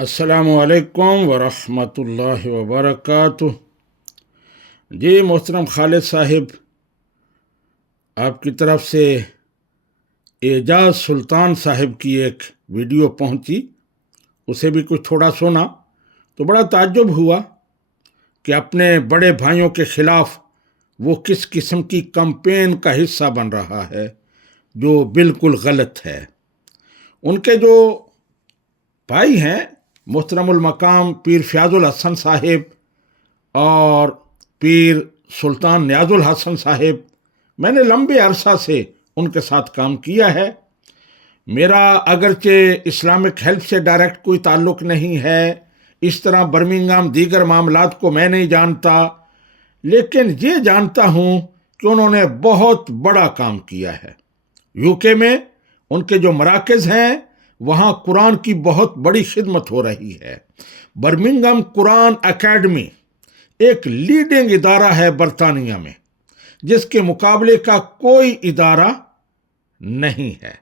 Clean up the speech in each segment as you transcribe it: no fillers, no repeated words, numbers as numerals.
السلام علیکم ورحمۃ اللہ وبرکاتہ۔ جی محترم خالد صاحب، آپ کی طرف سے اعجاز سلطان صاحب کی ایک ویڈیو پہنچی، اسے بھی کچھ تھوڑا سنا تو بڑا تعجب ہوا کہ اپنے بڑے بھائیوں کے خلاف وہ کس قسم کی کمپین کا حصہ بن رہا ہے جو بالکل غلط ہے۔ ان کے جو بھائی ہیں محترم المقام پیر فیاض الحسن صاحب اور پیر سلطان نیاز الحسن صاحب، میں نے لمبے عرصہ سے ان کے ساتھ کام کیا ہے۔ میرا اگرچہ اسلامک ہیلپ سے ڈائریکٹ کوئی تعلق نہیں ہے، اس طرح برمنگھم دیگر معاملات کو میں نہیں جانتا، لیکن یہ جانتا ہوں کہ انہوں نے بہت بڑا کام کیا ہے۔ یو کے میں ان کے جو مراکز ہیں وہاں قرآن کی بہت بڑی خدمت ہو رہی ہے۔ برمنگھم قرآن اکیڈمی ایک لیڈنگ ادارہ ہے برطانیہ میں، جس کے مقابلے کا کوئی ادارہ نہیں ہے۔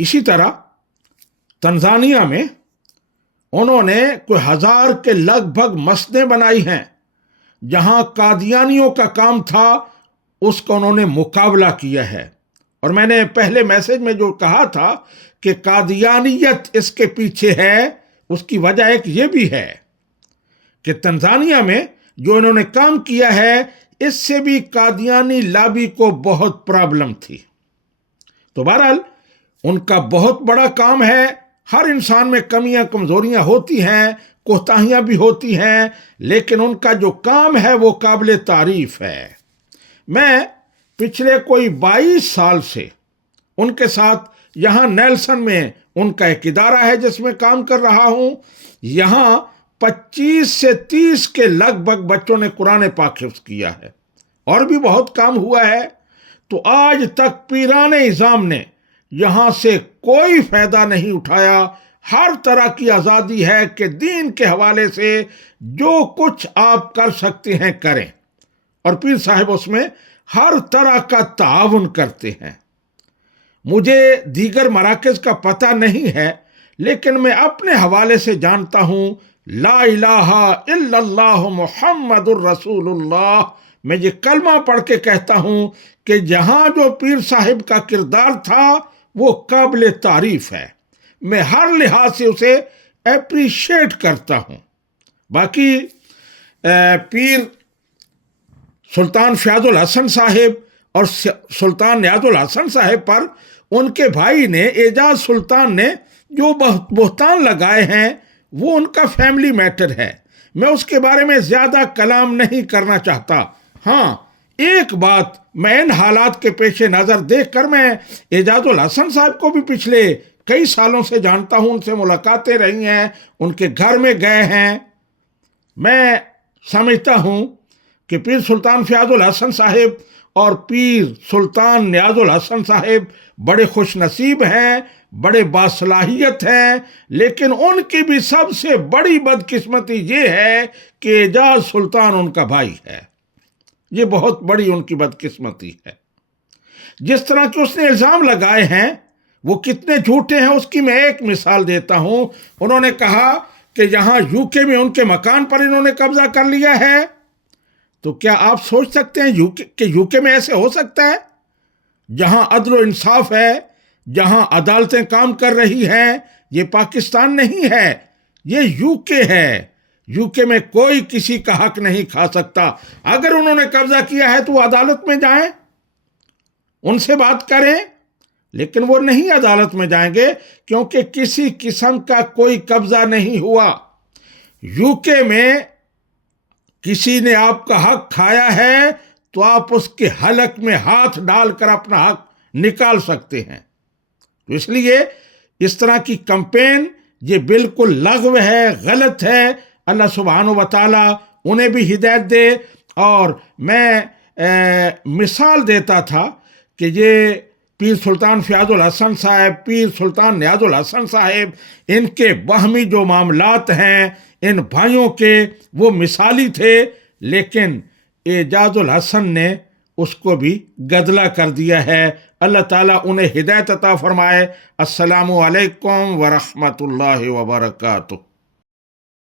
اسی طرح تنزانیہ میں انہوں نے کوئی 1000 کے لگ بھگ مسجدیں بنائی ہیں۔ جہاں قادیانیوں کا کام تھا اس کا انہوں نے مقابلہ کیا ہے، اور میں نے پہلے میسج میں جو کہا تھا کہ قادیانیت اس کے پیچھے ہے، اس کی وجہ ایک یہ بھی ہے کہ تنزانیہ میں جو انہوں نے کام کیا ہے اس سے بھی قادیانی لابی کو بہت پرابلم تھی۔ تو بہرحال ان کا بہت بڑا کام ہے۔ ہر انسان میں کمیاں کمزوریاں ہوتی ہیں، کوتاہیاں بھی ہوتی ہیں، لیکن ان کا جو کام ہے وہ قابل تعریف ہے۔ میں پچھلے کوئی 22 سال سے ان کے ساتھ یہاں نیلسن میں ان کا ایک ادارہ ہے جس میں کام کر رہا ہوں۔ یہاں 25 سے 30 کے لگ بھگ بچوں نے قرآن پاک حفظ کیا ہے، اور بھی بہت کام ہوا ہے۔ تو آج تک پیران نظام نے یہاں سے کوئی فائدہ نہیں اٹھایا۔ ہر طرح کی آزادی ہے کہ دین کے حوالے سے جو کچھ آپ کر سکتے ہیں کریں، اور پیر صاحب اس میں ہر طرح کا تعاون کرتے ہیں۔ مجھے دیگر مراکز کا پتہ نہیں ہے، لیکن میں اپنے حوالے سے جانتا ہوں لا الہ الا اللہ محمد الرسول اللہ۔ میں یہ کلمہ پڑھ کے کہتا ہوں کہ جہاں جو پیر صاحب کا کردار تھا وہ قابل تعریف ہے۔ میں ہر لحاظ سے اسے اپریشیٹ کرتا ہوں۔ باقی پیر سلطان فیاض الحسن صاحب اور سلطان نیاز الحسن صاحب پر ان کے بھائی نے اعجاز سلطان نے جو بہتان لگائے ہیں وہ ان کا فیملی میٹر ہے۔ میں اس کے بارے میں زیادہ کلام نہیں کرنا چاہتا۔ ہاں، ایک بات میں ان حالات کے پیش نظر دیکھ کر میں اعجاز الحسن صاحب کو بھی پچھلے کئی سالوں سے جانتا ہوں، ان سے ملاقاتیں رہی ہیں، ان کے گھر میں گئے ہیں۔ میں سمجھتا ہوں کہ پیر سلطان فیاض الحسن صاحب اور پیر سلطان نیاز الحسن صاحب بڑے خوش نصیب ہیں، بڑے باصلاحیت ہیں، لیکن ان کی بھی سب سے بڑی بدقسمتی یہ ہے کہ اعجاز سلطان ان کا بھائی ہے۔ یہ بہت بڑی ان کی بدقسمتی ہے۔ جس طرح کہ اس نے الزام لگائے ہیں وہ کتنے جھوٹے ہیں اس کی میں ایک مثال دیتا ہوں۔ انہوں نے کہا کہ یہاں یو کے میں ان کے مکان پر انہوں نے قبضہ کر لیا ہے۔ تو کیا آپ سوچ سکتے ہیں کہ یو کے میں ایسے ہو سکتا ہے؟ جہاں عدل و انصاف ہے، جہاں عدالتیں کام کر رہی ہیں، یہ پاکستان نہیں ہے، یہ یو کے ہے۔ یو کے میں کوئی کسی کا حق نہیں کھا سکتا۔ اگر انہوں نے قبضہ کیا ہے تو وہ عدالت میں جائیں، ان سے بات کریں، لیکن وہ نہیں عدالت میں جائیں گے کیونکہ کسی قسم کا کوئی قبضہ نہیں ہوا۔ یو کے میں کسی نے آپ کا حق کھایا ہے تو آپ اس کے حلق میں ہاتھ ڈال کر اپنا حق نکال سکتے ہیں۔ تو اس لیے اس طرح کی کمپین یہ بالکل لغو ہے، غلط ہے۔ اللہ سبحانہ و تعالی انہیں بھی ہدایت دے۔ اور میں مثال دیتا تھا کہ یہ پیر سلطان فیاض الحسن صاحب، پیر سلطان نیاز الحسن صاحب، ان کے باہمی جو معاملات ہیں ان بھائیوں کے وہ مثالی تھے، لیکن اعجاز الحسن نے اس کو بھی گدلا کر دیا ہے۔ اللہ تعالیٰ انہیں ہدایت عطا فرمائے۔ السلام علیکم ورحمۃ اللہ وبرکاتہ۔